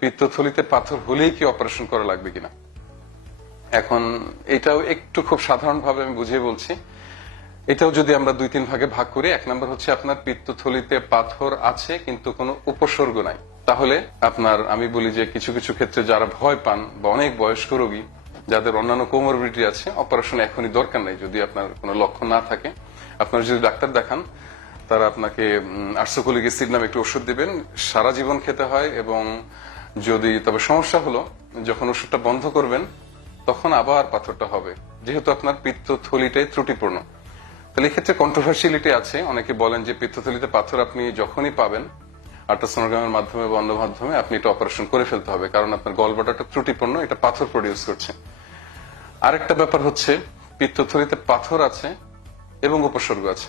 পিত্তথলিতে পাথর হলেই কি অপারেশন করা লাগবে কিনা? এখন এটাও একটু খুব সাধারণভাবে আমি বুঝিয়ে বলছি। এটাও যদি আমরা দুই তিন ভাগে ভাগ করি, এক নম্বর হচ্ছে আপনার পিত্তথলিতে পাথর আছে, কিন্তু কোনো উপসর্গ নাই। তাহলে আপনার, আমি বলি যে কিছু কিছু ক্ষেত্রে যারা ভয় পান বা অনেক বয়স্ক রোগী, যাদের অন্যান্য কোমরবিলিটি আছে অপারেশন এখনই দরকার নাই যদি আপনার কোনো লক্ষণ না থাকে। আপনার যদি ডাক্তার দেখান, তারা আপনাকে আর্সোকলিক নামে একটু ওষুধ দিবেন, সারা জীবন খেতে হয় এবং যদি, তবে সমস্যা হলো, যখন ওষুধটা বন্ধ করবেন, তখন আবার পাথরটা হবে। যেহেতু আপনার পিত্তথলিটাই ত্রুটিপূর্ণ। তাহলে এক্ষেত্রে কন্ট্রোভার্সিয়ালিটি আছে। অনেকে বলেন যে পিত্তথলিতে পাথর আপনি যখনই পাবেন আল্ট্রাসোনোগ্রামের মাধ্যমে বা অন্য মাধ্যমে আপনি এটা অপারেশন করে ফেলতে হবে। কারণ আপনার গলবাটাটা ত্রুটিপূর্ণ, এটা পাথর প্রডিউস করছে। আরেকটা ব্যাপার হচ্ছে, পিত্তথলিতে পাথর আছে এবং উপসর্গ আছে।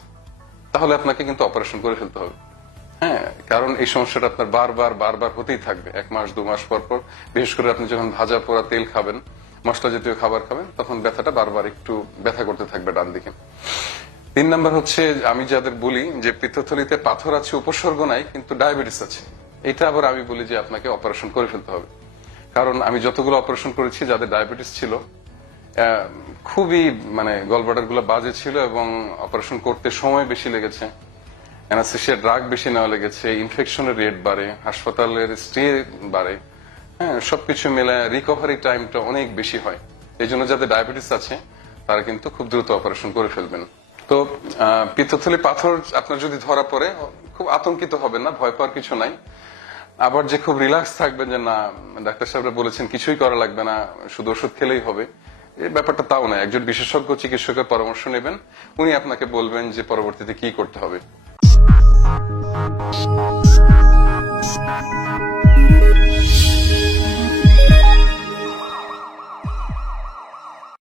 তাহলে আপনাকে কিন্তু অপারেশন করে ফেলতে হবে। হ্যাঁ কারণ এই সমস্যাটা আপনার বারবার বারবার হতেই থাকবে, এক মাস, দু মাস পর পর। বিশেষ করে আপনি যখন ভাজা পোড়া তেল খাবেন, মশলা জাতীয় খাবার খাবেন, তখন ব্যথাটা বারবার একটু ব্যথা করতে থাকবে ডান দিকে। তিন নাম্বার হচ্ছে, আমি যাদের বলি যে পিত্তথলিতে পাথর আছে, উপসর্গ নাই, কিন্তু ডায়াবেটিস আছে। এটা আবার আমি বলি যে আপনাকে অপারেশন করে ফেলতে হবে। কারণ আমি যতগুলো অপারেশন করেছি, যাদের ডায়াবেটিস ছিল খুবই মানে গলবাটারগুলো বাজে ছিল এবং অপারেশন করতে সময় বেশি লেগেছে। ড্রাগ বেশি নেওয়া লেগেছে, ইনফেকশনের রেট বাড়ে, হাসপাতালের স্টে বাড়ে হ্যাঁ সবকিছু মিলে রিকভারি টাইমটা অনেক বেশি হয়। এই জন্য যাদের ডায়াবেটিস আছে, তারা কিন্তু খুব দ্রুত অপারেশন করে ফেলবেন। তো পিত্তথলি পাথর আপনার যদি ধরা পড়ে, খুব আতঙ্কিত হবেন না, ভয় পাওয়ার কিছু নাই। আবার যে খুব রিল্যাক্স থাকবেন যে না, ডাক্তার সাহেবরা বলেছেন কিছুই করা লাগবে না, শুধু ওষুধ খেলেই হবে এই ব্যাপারটা তাও না একজন বিশেষজ্ঞ চিকিৎসকের পরামর্শ নেবেন, উনি আপনাকে বলবেন যে পরবর্তীতে কি করতে হবে।